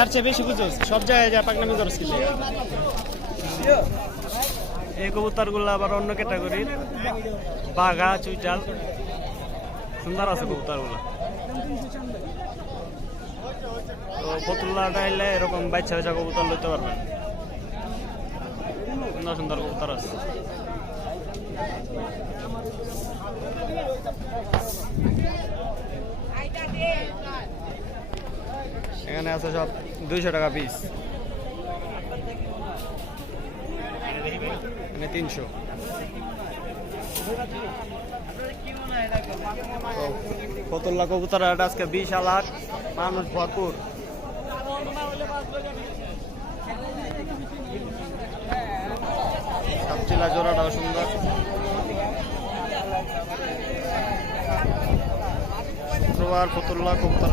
এর চেয়ে বেশি বুঝোস সব জায়গায় যা পাকনামি করস কি এই কবুতরগুলো আবার অন্য ক্যাটাগরির বাঘা চুইটাল সুন্দর আছে কবুতরগুলো। তো ফতুল্লাটা এলে এরকম বাচ্চা বাচ্চা কবুতর লইতে পারবেন। সুন্দর সুন্দর কবুতর আছে। এখানে আছে সব দুইশো টাকা পিস এখানে তিনশো। ফতুল্লা কবুতর হাট আজকে বিশ হাট, মানুষ ভরপুর। সাপচিলা জোড়াটাও সুন্দর। শুক্রবার ফতুল্লা কবুতর